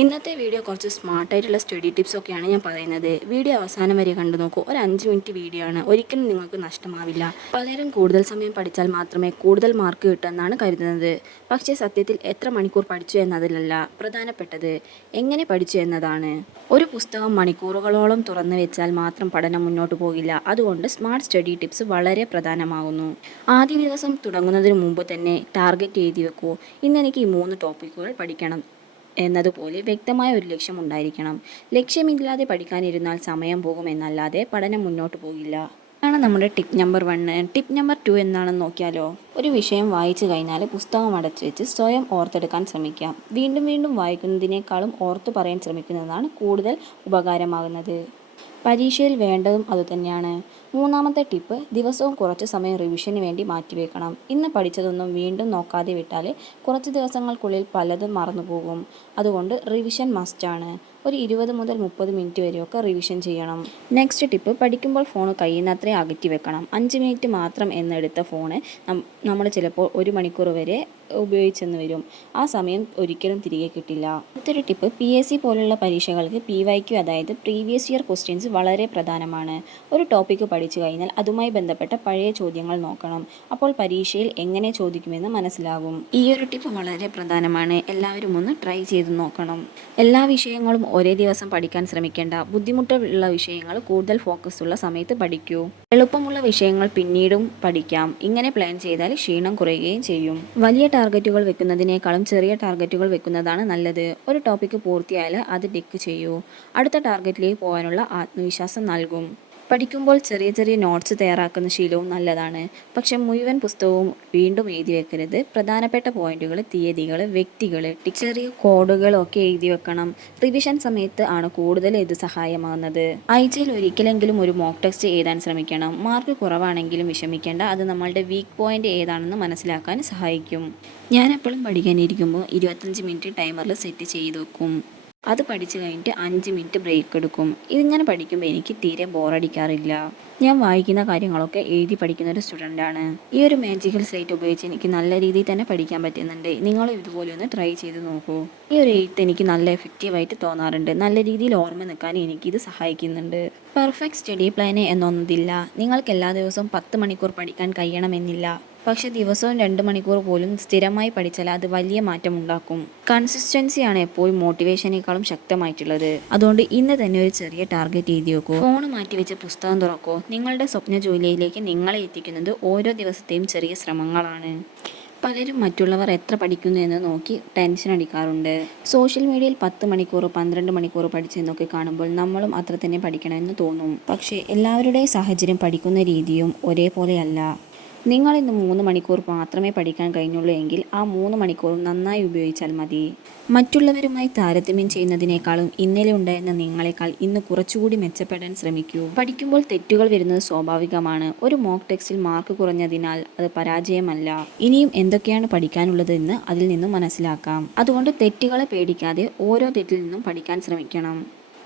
ഇന്നത്തെ വീഡിയോ കുറച്ച് സ്മാർട്ടായിട്ടുള്ള സ്റ്റഡി ടിപ്സൊക്കെയാണ് ഞാൻ പറയുന്നത്. വീഡിയോ അവസാനം വരെ കണ്ടു നോക്കൂ. ഒരു 5 മിനിറ്റ് വീഡിയോ ആണ്. ഒരിക്കലും നിങ്ങൾക്ക് നഷ്ടമാവില്ല. പലരും കൂടുതൽ സമയം പഠിച്ചാൽ മാത്രമേ കൂടുതൽ മാർക്ക് കിട്ടുമെന്നാണ് കരുതുന്നത്. പക്ഷേ സത്യത്തിൽ എത്ര മണിക്കൂർ പഠിച്ചു എന്നതിലല്ല പ്രധാനപ്പെട്ടത്, എങ്ങനെ പഠിച്ചു എന്നതാണ്. ഒരു പുസ്തകം മണിക്കൂറുകളോളം തുറന്നു വെച്ചാൽ മാത്രം പഠനം മുന്നോട്ട് പോകില്ല. അതുകൊണ്ട് സ്മാർട്ട് സ്റ്റഡി ടിപ്സ് വളരെ പ്രധാനമാകുന്നു. ആദ്യ ദിവസം തുടങ്ങുന്നതിന് മുമ്പ് തന്നെ ടാർഗറ്റ് എഴുതി വെക്കൂ. ഇന്നെനിക്ക് ഈ 3 ടോപ്പിക്കുകൾ പഠിക്കണം എന്നതുപോലെ വ്യക്തമായ ഒരു ലക്ഷ്യം ഉണ്ടായിരിക്കണം. ലക്ഷ്യമില്ലാതെ പഠിക്കാനിരുന്നാൽ സമയം പോകും എന്നല്ലാതെ പഠനം മുന്നോട്ട് പോകില്ല. ഇതാണ് നമ്മുടെ ടിപ്പ് നമ്പർ 1. ടിപ്പ് നമ്പർ 2 എന്താണെന്ന് നോക്കിയാലോ. ഒരു വിഷയം വായിച്ചു കഴിഞ്ഞാൽ പുസ്തകം അടച്ചു വെച്ച് സ്വയം ഓർത്തെടുക്കാൻ ശ്രമിക്കാം. വീണ്ടും വീണ്ടും വായിക്കുന്നതിനേക്കാളും ഓർത്തു പറയാൻ ശ്രമിക്കുന്നതാണ് കൂടുതൽ ഉപകാരമാകുന്നത്. പരീക്ഷയിൽ വേണ്ടതും അതുതന്നെയാണ്. മൂന്നാമത്തെ ടിപ്പ്, ദിവസവും കുറച്ച് സമയം റിവിഷന് വേണ്ടി മാറ്റിവെക്കണം. ഇന്ന് പഠിച്ചതൊന്നും വീണ്ടും നോക്കാതെ വിട്ടാൽ കുറച്ച് ദിവസങ്ങൾക്കുള്ളിൽ പലതും മറന്നുപോകും. അതുകൊണ്ട് റിവിഷൻ മസ്റ്റാണ്. ഒരു 20 മുതൽ 30 മിനിറ്റ് വരെയൊക്കെ റിവിഷൻ ചെയ്യണം. നെക്സ്റ്റ് ടിപ്പ്, പഠിക്കുമ്പോൾ ഫോൺ കഴിയുന്നത്രേ അകറ്റി വെക്കണം. 5 മിനിറ്റ് മാത്രം എന്നെടുത്ത ഫോണ് നമ്മൾ ചിലപ്പോൾ 1 മണിക്കൂർ വരെ ഉപയോഗിച്ചെന്ന് വരും. ആ സമയം ഒരിക്കലും തിരികെ കിട്ടില്ല. അടുത്തൊരു ടിപ്പ്, PSC പോലുള്ള പരീക്ഷകൾക്ക് PYQ അതായത് പ്രീവിയസ് ഇയർ ക്വസ്റ്റ്യൻസ് വളരെ പ്രധാനമാണ്. ഒരു ടോപ്പിക്ക് പഠിച്ചു കഴിഞ്ഞാൽ അതുമായി ബന്ധപ്പെട്ട പഴയ ചോദ്യങ്ങൾ നോക്കണം. അപ്പോൾ പരീക്ഷയിൽ എങ്ങനെ ചോദിക്കുമെന്ന് മനസ്സിലാകും. ഈ ഒരു ടിപ്പ് വളരെ പ്രധാനമാണ്. എല്ലാവരും ഒന്ന് ട്രൈ ചെയ്ത് നോക്കണം. എല്ലാ വിഷയങ്ങളും ഒരേ ദിവസം പഠിക്കാൻ ശ്രമിക്കേണ്ട. ബുദ്ധിമുട്ടുള്ള വിഷയങ്ങൾ കൂടുതൽ ഫോക്കസ് ഉള്ള സമയത്ത് പഠിക്കൂ. എളുപ്പമുള്ള വിഷയങ്ങൾ പിന്നീടും പഠിക്കാം. ഇങ്ങനെ പ്ലാൻ ചെയ്താൽ ക്ഷീണം കുറയുകയും ചെയ്യും. വലിയ ടാർഗറ്റുകൾ വെക്കുന്നതിനേക്കാളും ചെറിയ ടാർഗറ്റുകൾ വെക്കുന്നതാണ് നല്ലത്. ഒരു ടോപ്പിക്ക് പൂർത്തിയായാൽ അത് ടിക്ക് ചെയ്യൂ. അടുത്ത ടാർഗറ്റിലേക്ക് പോകാനുള്ള ആത്മവിശ്വാസം നൽകും. പഠിക്കുമ്പോൾ ചെറിയ ചെറിയ നോട്ട്സ് തയ്യാറാക്കുന്ന ശീലവും നല്ലതാണ്. പക്ഷെ മുഴുവൻ പുസ്തകവും വീണ്ടും എഴുതി വെക്കരുത്. പ്രധാനപ്പെട്ട പോയിന്റുകൾ, തീയതികൾ, വ്യക്തികൾ, ചെറിയ കോഡുകളൊക്കെ എഴുതി വെക്കണം. റിവിഷൻ സമയത്ത് ആണ് കൂടുതൽ ഇത് സഹായമാകുന്നത്. ആഴ്ചയിൽ ഒരിക്കലെങ്കിലും ഒരു മോക്ക് ടെസ്റ്റ് എഴുതാൻ ശ്രമിക്കണം. മാർക്ക് കുറവാണെങ്കിലും വിഷമിക്കേണ്ട. അത് നമ്മളുടെ വീക്ക് പോയിന്റ് ഏതാണെന്ന് മനസ്സിലാക്കാൻ സഹായിക്കും. ഞാൻ എപ്പോഴും പഠിക്കാനിരിക്കുമ്പോൾ 25 മിനിറ്റ് ടൈമറിൽ സെറ്റ് ചെയ്ത് വെക്കും. അത് പഠിച്ചു കഴിഞ്ഞിട്ട് 5 മിനിറ്റ് ബ്രേക്ക് എടുക്കും. ഇതിങ്ങനെ പഠിക്കുമ്പോൾ എനിക്ക് തീരെ ബോറടിക്കാറില്ല. ഞാൻ വായിക്കുന്ന കാര്യങ്ങളൊക്കെ എഴുതി പഠിക്കുന്ന ഒരു സ്റ്റുഡൻ്റാണ്. ഈ ഒരു മാജിക്കൽ സ്ലേറ്റ് ഉപയോഗിച്ച് എനിക്ക് നല്ല രീതിയിൽ തന്നെ പഠിക്കാൻ പറ്റുന്നുണ്ട്. നിങ്ങളും ഇതുപോലെ ഒന്ന് ട്രൈ ചെയ്ത് നോക്കൂ. ഈ ഒരു എഴുത്ത് എനിക്ക് നല്ല എഫക്റ്റീവായിട്ട് തോന്നാറുണ്ട്. നല്ല രീതിയിൽ ഓർമ്മ നിൽക്കാൻ എനിക്കിത് സഹായിക്കുന്നുണ്ട്. പെർഫെക്റ്റ് സ്റ്റഡി പ്ലാൻ എന്നൊന്നില്ല. നിങ്ങൾക്ക് എല്ലാ ദിവസവും 10 മണിക്കൂർ പഠിക്കാൻ കഴിയണമെന്നില്ല. പക്ഷെ ദിവസവും 2 മണിക്കൂർ പോലും സ്ഥിരമായി പഠിച്ചാൽ അത് വലിയ മാറ്റം ഉണ്ടാക്കും. കൺസിസ്റ്റൻസിയാണ് എപ്പോഴും മോട്ടിവേഷനേക്കാളും ശക്തമായിട്ടുള്ളത്. അതുകൊണ്ട് ഇന്ന് തന്നെ ഒരു ചെറിയ ടാർഗറ്റ് എഴുതി വെക്കൂ. ഫോൺ മാറ്റിവെച്ച് പുസ്തകം തുറക്കൂ. നിങ്ങളുടെ സ്വപ്ന ജോലിയിലേക്ക് നിങ്ങളെ എത്തിക്കുന്നത് ഓരോ ദിവസത്തെയും ചെറിയ ശ്രമങ്ങളാണ്. പലരും മറ്റുള്ളവർ എത്ര പഠിക്കുന്നു എന്ന് നോക്കി ടെൻഷൻ അടിക്കാറുണ്ട്. സോഷ്യൽ മീഡിയയിൽ 10 മണിക്കൂർ 12 മണിക്കൂർ പഠിച്ചെന്നൊക്കെ കാണുമ്പോൾ നമ്മളും അത്ര തന്നെ പഠിക്കണമെന്ന് തോന്നും. പക്ഷേ എല്ലാവരുടെയും സാഹചര്യം, പഠിക്കുന്ന രീതിയും ഒരേപോലെയല്ല. നിങ്ങൾ ഇന്ന് 3 മണിക്കൂർ മാത്രമേ പഠിക്കാൻ കഴിഞ്ഞുള്ളൂ എങ്കിൽ ആ 3 മണിക്കൂറും നന്നായി ഉപയോഗിച്ചാൽ മതി. മറ്റുള്ളവരുമായി താരതമ്യം ചെയ്യുന്നതിനേക്കാളും ഇന്നലെ ഉണ്ടായിരുന്ന നിങ്ങളെക്കാൾ ഇന്ന് കുറച്ചുകൂടി മെച്ചപ്പെടാൻ ശ്രമിക്കൂ. പഠിക്കുമ്പോൾ തെറ്റുകൾ വരുന്നത് സ്വാഭാവികമാണ്. ഒരു മോക്ക് ടെസ്റ്റിൽ മാർക്ക് കുറഞ്ഞതിനാൽ അത് പരാജയമല്ല. ഇനിയും എന്തൊക്കെയാണ് പഠിക്കാനുള്ളത് എന്ന് അതിൽ നിന്നും മനസ്സിലാക്കാം. അതുകൊണ്ട് തെറ്റുകളെ പേടിക്കാതെ ഓരോ തെറ്റിൽ നിന്നും പഠിക്കാൻ ശ്രമിക്കണം.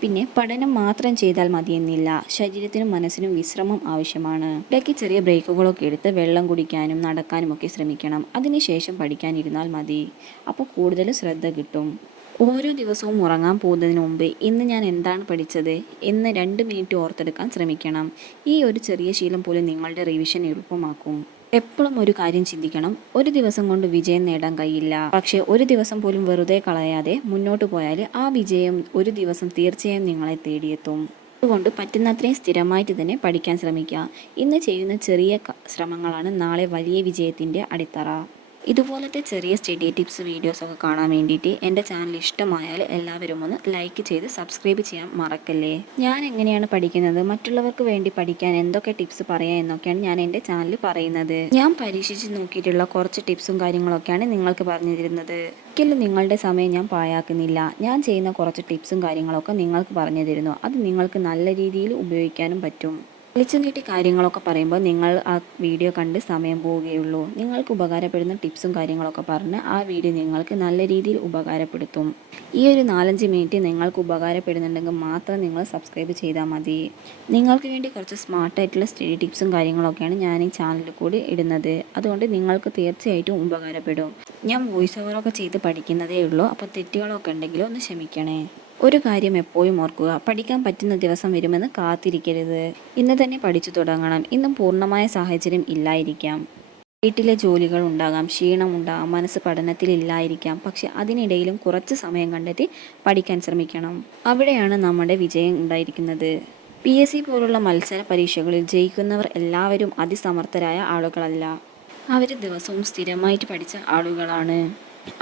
പിന്നെ പഠനം മാത്രം ചെയ്താൽ മതിയെന്നില്ല. ശരീരത്തിനും മനസ്സിനും വിശ്രമം ആവശ്യമാണ്. ഇടയ്ക്ക് ചെറിയ ബ്രേക്കുകളൊക്കെ എടുത്ത് വെള്ളം കുടിക്കാനും നടക്കാനുമൊക്കെ ശ്രമിക്കണം. അതിനുശേഷം പഠിക്കാനിരുന്നാൽ മതി. അപ്പോൾ കൂടുതൽ ശ്രദ്ധ കിട്ടും. ഓരോ ദിവസവും ഉറങ്ങാൻ പോകുന്നതിന് മുമ്പ് ഇന്ന് ഞാൻ എന്താണ് പഠിച്ചത് എന്ന് 2 മിനിറ്റ് ഓർത്തെടുക്കാൻ ശ്രമിക്കണം. ഈ ഒരു ചെറിയ ശീലം പോലും നിങ്ങളുടെ റിവിഷൻ എളുപ്പമാക്കും. എപ്പോഴും ഒരു കാര്യം ചിന്തിക്കണം, ഒരു ദിവസം കൊണ്ട് വിജയം നേടാൻ കഴിയില്ല. പക്ഷെ ഒരു ദിവസം പോലും വെറുതെ കളയാതെ മുന്നോട്ട് പോയാൽ ആ വിജയം ഒരു ദിവസം തീർച്ചയായും നിങ്ങളെ തേടിയെത്തും. അതുകൊണ്ട് പറ്റുന്നത്രയും സ്ഥിരമായിട്ട് തന്നെ പഠിക്കാൻ ശ്രമിക്കുക. ഇന്ന് ചെയ്യുന്ന ചെറിയ ശ്രമങ്ങളാണ് നാളെ വലിയ വിജയത്തിൻ്റെ അടിത്തറ. ഇതുപോലത്തെ ചെറിയ സ്റ്റഡി ടിപ്സ് വീഡിയോസൊക്കെ കാണാൻ വേണ്ടിയിട്ട് എൻ്റെ ചാനൽ ഇഷ്ടമായാൽ എല്ലാവരും ഒന്ന് ലൈക്ക് ചെയ്ത് സബ്സ്ക്രൈബ് ചെയ്യാൻ മറക്കല്ലേ. ഞാൻ എങ്ങനെയാണ് പഠിക്കുന്നത്, മറ്റുള്ളവർക്ക് വേണ്ടി പഠിക്കാൻ എന്തൊക്കെ ടിപ്സ് പറയാം എന്നൊക്കെയാണ് ഞാൻ എൻ്റെ ചാനലിൽ പറയുന്നത്. ഞാൻ പരീക്ഷിച്ച് നോക്കിയിട്ടുള്ള കുറച്ച് ടിപ്സും കാര്യങ്ങളൊക്കെയാണ് നിങ്ങൾക്ക് പറഞ്ഞു തരുന്നത്. ഒരിക്കലും നിങ്ങളുടെ സമയം ഞാൻ പാഴാക്കുന്നില്ല. ഞാൻ ചെയ്യുന്ന കുറച്ച് ടിപ്സും കാര്യങ്ങളൊക്കെ നിങ്ങൾക്ക് പറഞ്ഞു തരുന്നു. അത് നിങ്ങൾക്ക് നല്ല രീതിയിൽ ഉപയോഗിക്കാനും പറ്റും. വലിച്ചു നീട്ടി കാര്യങ്ങളൊക്കെ പറയുമ്പോൾ നിങ്ങൾ ആ വീഡിയോ കണ്ട് സമയം പോവുകയുള്ളൂ. നിങ്ങൾക്ക് ഉപകാരപ്പെടുന്ന ടിപ്സും കാര്യങ്ങളൊക്കെ പറഞ്ഞ് ആ വീഡിയോ നിങ്ങൾക്ക് നല്ല രീതിയിൽ ഉപകാരപ്പെടുത്തും. ഈ ഒരു 4-5 മിനിറ്റ് നിങ്ങൾക്ക് ഉപകാരപ്പെടുന്നുണ്ടെങ്കിൽ മാത്രം നിങ്ങൾ സബ്സ്ക്രൈബ് ചെയ്താൽ മതി. നിങ്ങൾക്ക് വേണ്ടി കുറച്ച് സ്മാർട്ടായിട്ടുള്ള സ്റ്റഡി ടിപ്സും കാര്യങ്ങളൊക്കെയാണ് ഞാൻ ഈ ചാനലിൽ കൂടി ഇടുന്നത്. അതുകൊണ്ട് നിങ്ങൾക്ക് തീർച്ചയായിട്ടും ഉപകാരപ്പെടും. ഞാൻ വോയിസ് ഓവറൊക്കെ ചെയ്ത് പഠിക്കുന്നതേ ഉള്ളൂ. അപ്പോൾ തെറ്റുകളൊക്കെ ഉണ്ടെങ്കിൽ ഒന്ന് ക്ഷമിക്കണേ. ഒരു കാര്യം എപ്പോഴും ഓർക്കുക, പഠിക്കാൻ പറ്റുന്ന ദിവസം വരുമെന്ന് കാത്തിരിക്കരുത്. ഇന്ന് തന്നെ പഠിച്ചു തുടങ്ങണം. ഇന്നും പൂർണ്ണമായ സാഹചര്യം ഇല്ലായിരിക്കാം. വീട്ടിലെ ജോലികൾ ഉണ്ടാകാം, ക്ഷീണമുണ്ടാകാം, മനസ്സ് പഠനത്തിലില്ലായിരിക്കാം. പക്ഷെ അതിനിടയിലും കുറച്ച് സമയം കണ്ടെത്തി പഠിക്കാൻ ശ്രമിക്കണം. അവിടെയാണ് നമ്മുടെ വിജയം ഉണ്ടായിരിക്കുന്നത്. PSC പോലുള്ള മത്സര പരീക്ഷകളിൽ ജയിക്കുന്നവർ എല്ലാവരും അതിസമർത്ഥരായ ആളുകളല്ല. അവർ ദിവസവും സ്ഥിരമായിട്ട് പഠിച്ച ആളുകളാണ്.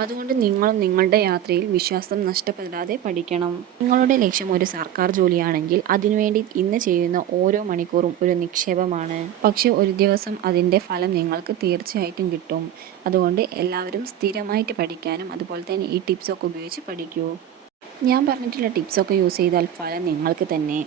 അതുകൊണ്ട് നിങ്ങളും നിങ്ങളുടെ യാത്രയിൽ വിശ്വാസം നഷ്ടപ്പെടാതെ പഠിക്കണം. നിങ്ങളുടെ ലക്ഷ്യം ഒരു സർക്കാർ ജോലിയാണെങ്കിൽ അതിനുവേണ്ടി ഇന്ന് ചെയ്യുന്ന ഓരോ മണിക്കൂറും ഒരു നിക്ഷേപമാണ്. പക്ഷെ ഒരു ദിവസം അതിൻ്റെ ഫലം നിങ്ങൾക്ക് തീർച്ചയായിട്ടും കിട്ടും. അതുകൊണ്ട് എല്ലാവരും സ്ഥിരമായിട്ട് പഠിക്കാനും അതുപോലെ തന്നെ ഈ ടിപ്സൊക്കെ ഉപയോഗിച്ച് പഠിക്കൂ. ഞാൻ പറഞ്ഞിട്ടുള്ള ടിപ്സൊക്കെ യൂസ് ചെയ്താൽ ഫലം നിങ്ങൾക്ക് തന്നെ.